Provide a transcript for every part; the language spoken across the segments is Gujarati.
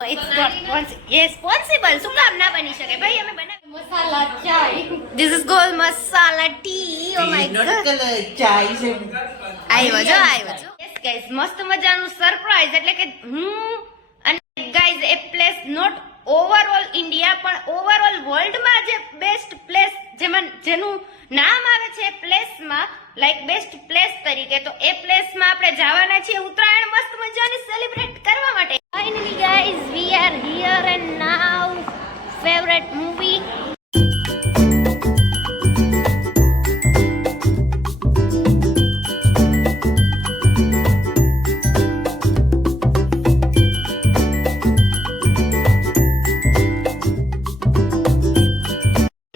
Yes, possible. શું કામ ના બની શકે ભાઈ? અમે બનાવી મસાલા ચાય. This is called masala tea. Oh my god. ચાય છે. આવ્યો જો. Yes guys, મસ્ત મજાનું સરપ્રાઈઝ એટલે કે અને ગાઈઝ એ પ્લેસ નોટ ઓવરઓલ ઇન્ડિયા પણ ઓવરઓલ વર્લ્ડમાં જે બેસ્ટ પ્લેસ જેનું નામ આવે છે પ્લેસમાં લાઈક બેસ્ટ પ્લેસ તરીકે, તો એ પ્લેસમાં આપણે જવાના છીએ ઉત્તરાયણ મસ્ત મજાની સેલિબ્રેટ કરવા માટે. Finally guys, we are here and now favorite movie.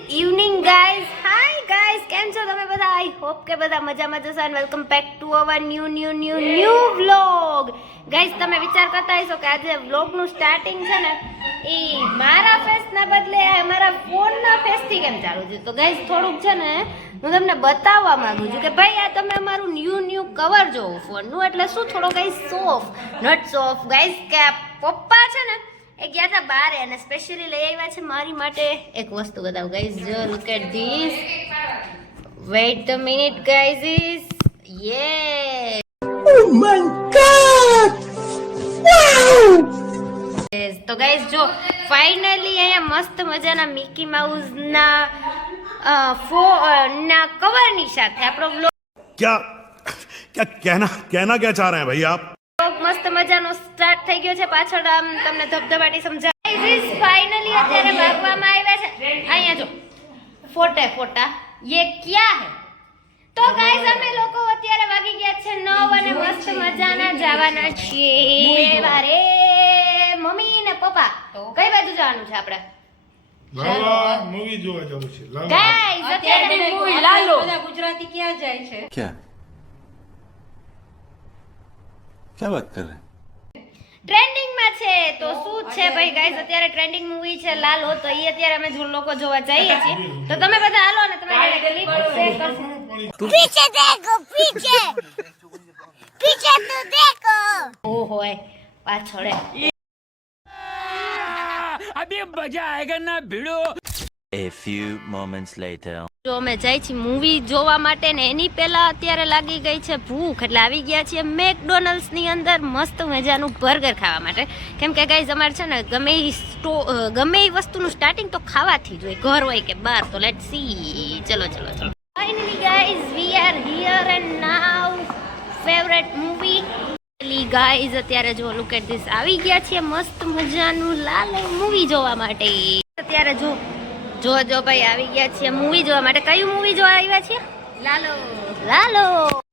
Evening guys, hi guys, કેમ છો તમે બધા? I hope કે બધા મજામાં જશો and welcome back to our new vlog. Guys તમે વિચાર કરતા હશો કે આજે વ્લોગનું સ્ટાર્ટિંગ છે ને એ મારા ફેસના બદલે મારા ફોનના ફેસથી કેમ ચાલુ છે? તો ગાઈઝ થોડુંક છે ને હું તમને બતાવવા માંગુ છું કે ભાઈ આ તમે અમારું ન્યૂ કવર જોવો ફોનનું, એટલે શું થોડો ગાઈઝ સોફ નોટ સોફ ગાઈઝ કે આ પપ્પા છે ને એ ગયા હતા બહાર અને સ્પેશિયલી લઈ આવ્યા છે મારી માટે એક વસ્તુ. બતાવું ગાઈઝ, જો look at this. Wait a minute guys, is યે Oh my god! Yes, તો ગાઈઝ જો ફાઇનલી અહીંયા મસ્ત મજાના મિકી માઉસ ના કવરની સાથે આપણો વ્લોગ क्या कहना क्या चाह रहे हैं भाई आप? મસ્ત મજાનો સ્ટાર્ટ થઈ ગયો છે. પાછળ આમ તમને ધબધબાટી સમજાય. ગાઈઝ ફાઇનલી અત્યારે ભાગવામાં આવ્યા છે. અહીંયા જો ફોટા યે ક્યા હે? તો ગાઈઝ અમે લોકો અત્યારે વાગી ગયા છે 9 અને મસ્ત મજાના જવાના છીએ બારે. મમ્મી ને પપ્પા કઈ બાજુ જવાનું છે આપણે? લાલો મૂવી જોવા જવું છે. ગાઈઝ અત્યારે મૂવી લાલો. ગુજરાતી ક્યાં જાય છે? क्या क्या बात कर रहे हैं? ટ્રેન્ડિંગ માં છે. તો શું છે ભાઈ ગાઈઝ, અત્યારે ટ્રેન્ડિંગ મૂવી છે લાલો, તો એ અત્યારે અમે જો લોકો જોવા જઈએ છીએ. તો તમે બધા હાલો ને તમે ક્લિપ શેર કરશો. पीछे देखो पीछे पीछे तो देखो ઓહો પાછળ A few moments later. જો અમે જાય છીએ મૂવી જોવા માટે ને એની પહેલા અત્યારે લાગી ગઈ છે ભૂખ, એટલે આવી ગયા છીએ મેકડોનલ્ડ્સ ની અંદર મસ્ત મજાનું બર્ગર ખાવા માટે. કેમ કે ગાઈઝ અમારે છે ને ગમે એ વસ્તુનું સ્ટાર્ટિંગ તો ખાવાથી જ હોય, ઘર હોય કે બહાર. તો લેટ્સ સી. ચલો finally guys we are here and now favourite movie. Guys અત્યારે જો લુક એટ ધીસ, આવી ગયા છીએ મસ્ત મજાનું લાલો મૂવી જોવા માટે. અત્યારે જો ભાઈ આવી ગયા છીએ મૂવી જોવા માટે. કયું મૂવી જોવા આવ્યા છીએ? Lalo.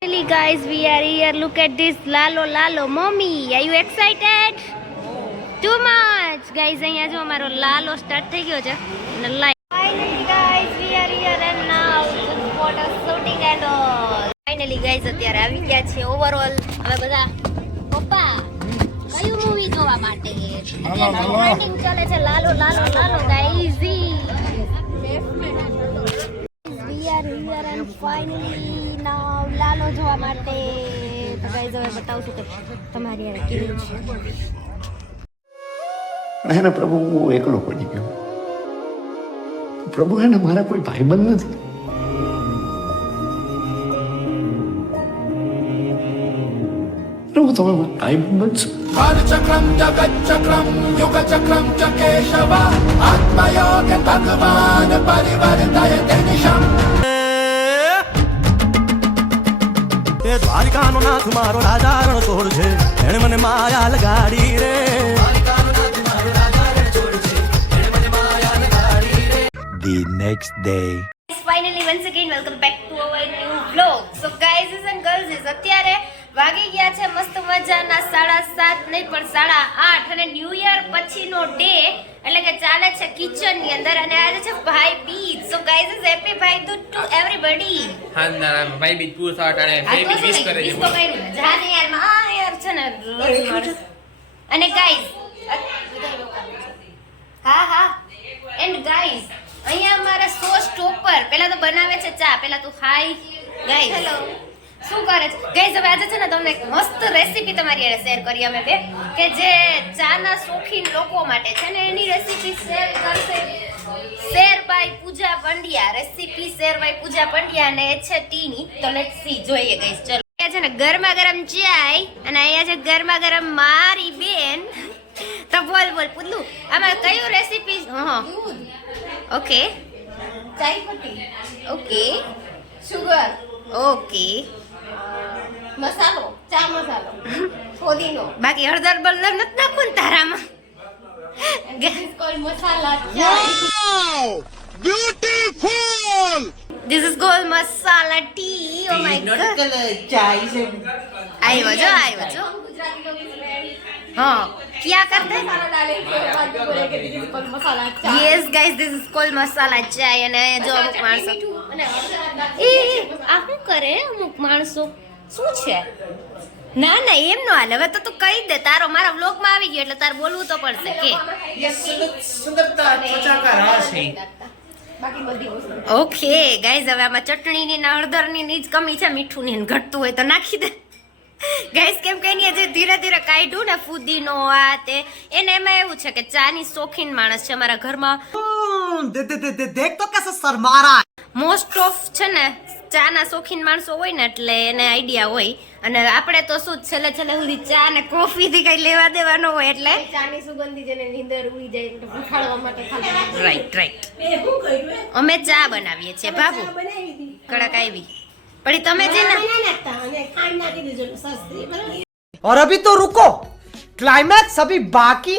Finally guys, we are here. Look at this. Lalo. Mummy, are you excited? Too much. Guys, અહીંયા જો અમારો લાલો સ્ટાર્ટ થઈ ગયો છે. Finally guys, we are here and now photo shooting and all. Finally guys, અત્યારે આવી ગયા છીએ ઓવરઓલ. હવે બધા પપ્પા કયું મૂવી જોવા માટે? અત્યારે ટ્રેન્ડિંગ ચાલે છે Lalo guys. We are here and finally now Lalo જોવા માટે. તો ગાઈઝ હવે બતાવું છું કે તમારી યાર કેવું છે. है ना प्रभु, वो एकलो पड़ी गयो. प्रभु है ना, मारा कोई भाईबंध નથી. प्रभु તમે મારા ભાઈબંધ છો. ચક્રમ જગત ચક્રમ યુગ ચક્રમ ચ કેશવ આત્મયોગ ભગવાન પરિવર્તય નિશમ. એ દ્વારિકાનો નાથ મારો રાજા રણછોડ છે, એણે મને માયા લગાડી રે. The next day. Finally once again welcome back to our new vlog. So guys and girls, અત્યારે વાગી ગયા છે મસ્ત મજાના 7:30 નહીં પણ 8:30 અને ન્યૂ યર પછીનો ડે એટલે કે ચાલે છે કિચન ની અંદર. અને આજે છે ભાઈ બીજ. સો ગાઈઝ હેપી ભાઈ દૂજ ટુ એવરીબડી. હા ના ભાઈ બીજ પૂછ આટાણે બેબી વિશ કરે છે. તો કર્યું જાને યાર માં યાર છે ને રોજ માણસ. અને ગાઈઝ હા એન્ડ ગાઈઝ અહીંયા અમારા સો સ્ટોપર પહેલા તો બનાવે છે ચા. પહેલા તો હાય ગાઈઝ, હેલો. શું કરે છે ગાઈઝ? હવે આજે છે ને તમને એક મસ્ત રેસીપી તમારી હારે શેર કરી અમે બે, કે જે ચાના શોખીન લોકો માટે છે ને એની રેસીપી શેર કરશે શેરભાઈ પૂજા પંડ્યા. રેસીપી શેરભાઈ પૂજા પંડ્યા અને એ છે ટીની. તો લેટ્સ સી, જોઈએ ગાઈઝ. ચલો, અહીંયા છે ને ગરમા ગરમ ચાય અને અહીંયા છે ગરમા ગરમ મારી બેન. તો બોલ પુલ્લુ, આમાં કયું રેસીપી? હા, ઓકે, ચાય પત્તી, ઓકે, સુગર, ઓકે, મસાલો, ચા મસાલો, ફોદીનો. બાકી હળદર બળદર નથી નાખવું ને તારામાં? કોઈ મસાલા This is called masala tea. Oh my god. ચાય છે. આવ્યો જો. हाँ, क्या करते हैं? Yes guys, this is called masala chai. અને જો અમુક માણસો એ આ શું કરે? અમુક માણસો શું છે? ના એમ નો હાલે. હવે તો તું કહી દે, તારો મારા વ્લોગ માં આવી ગયો એટલે તારે બોલવું તો પડશે કે સુંદરતા ત્વચા કા રાસ है. ઓકે ગાઈઝ, હવે આમાં ચટણીની ને હળદરની ની જ કમી છે. મીઠું ની ઘટતું હોય તો નાખી દે ગાઈઝ. કેમ કે જે ધીરે ધીરે કાઢ્યું ને ફુદીનો આ તે, એને એમાં એવું છે કે ચાની શોખીન માણસ છે અમારા ઘરમાં. देख तो कैसे शर्मा रहा है. મોસ્ટ ઓફ છે ને ચાના શોખીન માણસો હોય ને એટલે એને આઈડિયા હોય. અને આપણે તો શું છેલ્લે સુધી ચા ને કોફી થી કઈ લેવા દેવાનો હોય એટલે ચાની સુગંધી જેને નીંદર ઉડી જાય એટલે ઉઠાડવા માટે ખાલી. રાઈટ. અમે ચા બનાવીએ છીએ બાબુ. કડક આવી પડી તમે જે और अभी तो रुको, क्लाइमैक्स अभी बाकी.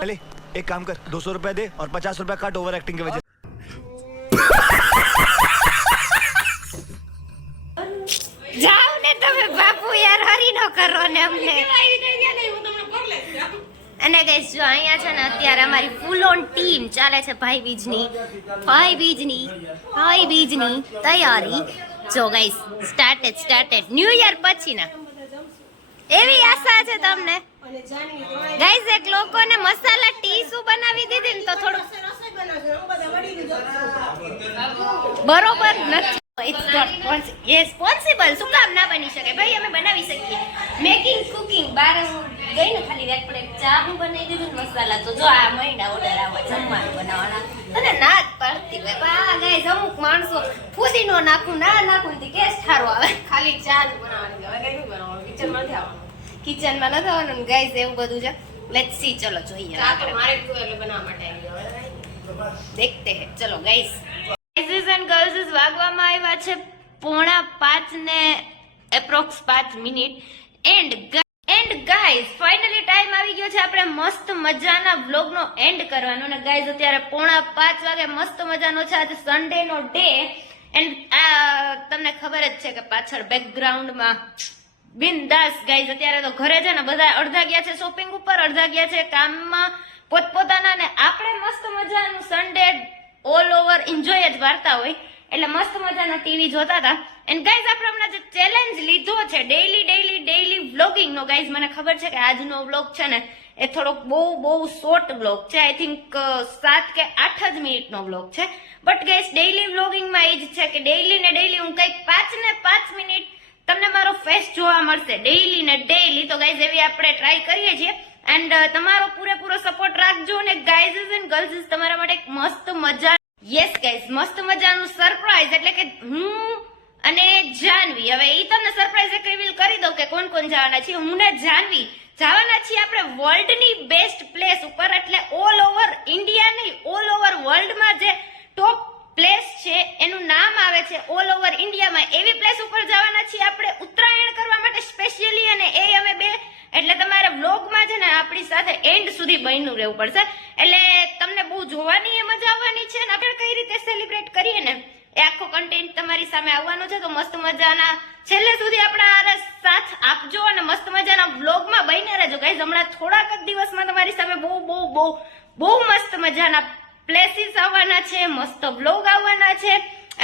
पहले एक काम कर, 200 रुपए दे और 50 रुपए काट ओवर एक्टिंग की वजह. જાઓ ને તમે બાપુ, યાર હરી નો કરો ને અમને. અને ગાઈસ જો અહીંયા છે ને અત્યારે અમારી ફૂલ ઓન ટીમ ચાલે છે ભાઈ બીજની તૈયારી. જો ગાઈસ, સ્ટાર્ટેડ ન્યુ યર પછી ના એવી આશા છે તમને ગાઈસ. એક લોકોને મસાલા ટી શું બનાવી દીધી ને તો થોડું બરોબર નથી. It's not possible. શું કામ ના બની શકે ભાઈ? અમે બનાવી શકીએ. મેકિંગ કુકિંગ બાર હું ગઈ ને ખાલી એક પ્લેટ ચા હું બનાવી દીધું ને મસાલા. તો જો આ મહિના ઓર્ડર આવવા જમવાનું બનાવવાના તને ના જ પડતી હોય. બા ગાઈસ, અમુક માણસો ફુદીનો નાખું તે કેસ ઠારો આવે. ખાલી ચા જ બનાવવાની હવે કઈ બનાવવાનું, કિચનમાં નથી આવવાનું. કિચનમાં નથી આવવાનું ગાઈસ, એવું બધું છે. લેટ્સ સી, ચલો જોઈએ. ચા તો મારે જ એટલે બનાવવા માટે આવી ગયો. દેખતે હે, ચલો ગાઈસ. Guys and girls, વાગવામાં આવ્યા છે 4:45 ને approx 5 minute. And guys, finally time આવી ગયો છે આપણે મસ્ત મજાના વ્લોગ નો એન્ડ કરવાનો. અને ગાઈઝ અત્યારે 4:45 વાગે મસ્ત મજાનો છે આજે સન્ડે નો ડે. એન્ડ તમને ખબર જ છે કે પાછળ બેકગ્રાઉન્ડમાં બિંદાસ ગાઈઝ અત્યારે તો ઘરે છે ને બધા અડધા ગયા છે શોપિંગ ઉપર, અડધા ગયા છે કામમાં પોતપોતાના. ને આપણે મસ્ત મજાનું સન્ડે ઓલ ઓવર એન્જોય જ વાર્તા હોય એટલે મસ્ત મજાનો ટીવી જોતા હતા. એન્ડ ગાઈઝ આપણે હમણાં જે ચેલેન્જ લીધો છે ડેઈલી વ્લોગિંગ નો, ગાઈઝ મને ખબર છે કે આજનો વ્લોગ છે ને એ થોડોક બહુ શોર્ટ વ્લોગ છે. આઈ થિંક 7 કે 8 જ મિનિટનો વ્લોગ છે. બટ ગાઈઝ ડેઈલી વ્લોગિંગમાં એ જ છે કે ડેઈલી હું કંઈક 5 ને 5 મિનિટ તમને મારો ફેસ જોવા મળશે ડેઈલી. તો ગાઈઝ એવી આપણે ટ્રાય કરીએ છીએ. એન્ડ તમારો પૂરેપૂરો સપોર્ટ રાખજો. અને ગાઈઝ એન્ડ ગર્લ્સ તમારા માટે એક મસ્ત મજા, યસ ગાઈઝ, મસ્ત મજાનું સરપ્રાઈઝ એટલે કે હું અને જાનવી. હવે એ તમને સરપ્રાઈઝ એક રિવીલ કરી દઉં કે કોણ જવાના છીએ. હું ને જાનવી જવાના છીએ આપણે વર્લ્ડની બેસ્ટ પ્લેસ ઉપર. એટલે ઓલ ઓવર ઇન્ડિયા નહીં, ઓલ ઓવર વર્લ્ડમાં જે ટોપ પ્લેસ છે એનું નામ આવે છે ઓલ ઓવર ઇન્ડિયામાં. એવી પ્લેસ ઉપર જવાના છીએ આપણે ઉત્તરાયણ કરવા માટે સ્પેશિયલી. અને એ અમે બે એટલે તમારે વ્લોગમાં છે ને આપણી સાથે એન્ડ સુધી બન્યું રહેવું પડશે. એટલે તમને બહુ જોવાની એ મજા આવવાની છે. અને આપણે કઈ રીતે સેલિબ્રેટ કરીએ ને એ આખો કન્ટેન્ટ તમારી સામે આવવાનો છે. તો મસ્ત મજાના છેલ્લે સુધી આપણા સાથ આપજો અને મસ્ત મજાના વ્લોગમાં બન્યા રહેજો ગાઈઝ. હમણાં થોડાક જ દિવસમાં તમારી સામે બહુ મસ્ત મજાના પ્લેસીસ આવવાના છે, મસ્ત વ્લોગ આવવાના છે.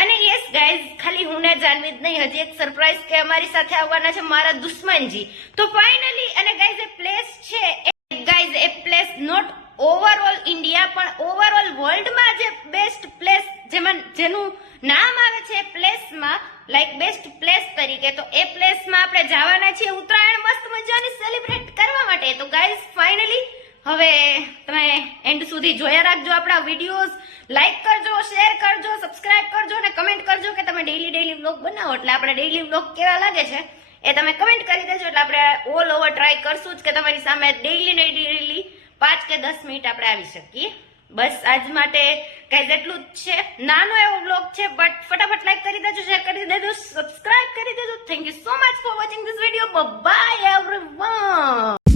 અને યસ ગાઈઝ, ખાલી હું ને જાનવી જ નહીં, હજી એક સરપ્રાઈઝ કે અમારી સાથે આવવાના છે મારા દુશ્મનજી. તો ફાઇનલી અને ગાઈઝ એ પ્લેસ છે ગાઈઝ, એ પ્લેસ નોટ ઓવરઓલ ઇન્ડિયા પણ ઓવરઓલ વર્લ્ડમાં જે બેસ્ટ પ્લેસ જેનું નામ આવે છે પ્લેસમાં, લાઈક બેસ્ટ પ્લેસ તરીકે. તો એ પ્લેસમાં આપણે જવાના છીએ ઉત્તરાયણ મસ્ત મજાની સેલિબ્રેટ કરવા માટે. તો ગાઈઝ ફાઇનલી હવે તમે એન્ડ સુધી જોયા રાખજો આપણા વિડીયોઝ. લાઈક કરજો, શેર કરજો, સબસ્ક્રાઇબ કરજો અને કમેન્ટ કરજો કે તમે ડેઈલી વ્લોગ બનાવો. એટલે આપણે ડેઈલી વ્લોગ કેવા લાગે છે એ તમે કમેન્ટ કરી દેજો. એટલે આપણે ઓલ ઓવર ટ્રાય કરશું જ કે તમારી સામે ડેઈલી 5 કે 10 મિનિટ આપણે આવી શકીએ. બસ આજ માટે કઈ એટલું જ છે. નાનો એવો વ્લોગ છે, બટ ફટાફટ લાઈક કરી દેજો, શેર કરી દેજો, સબસ્ક્રાઇબ કરી દેજો. Thank you so much for watching this video. By everyone.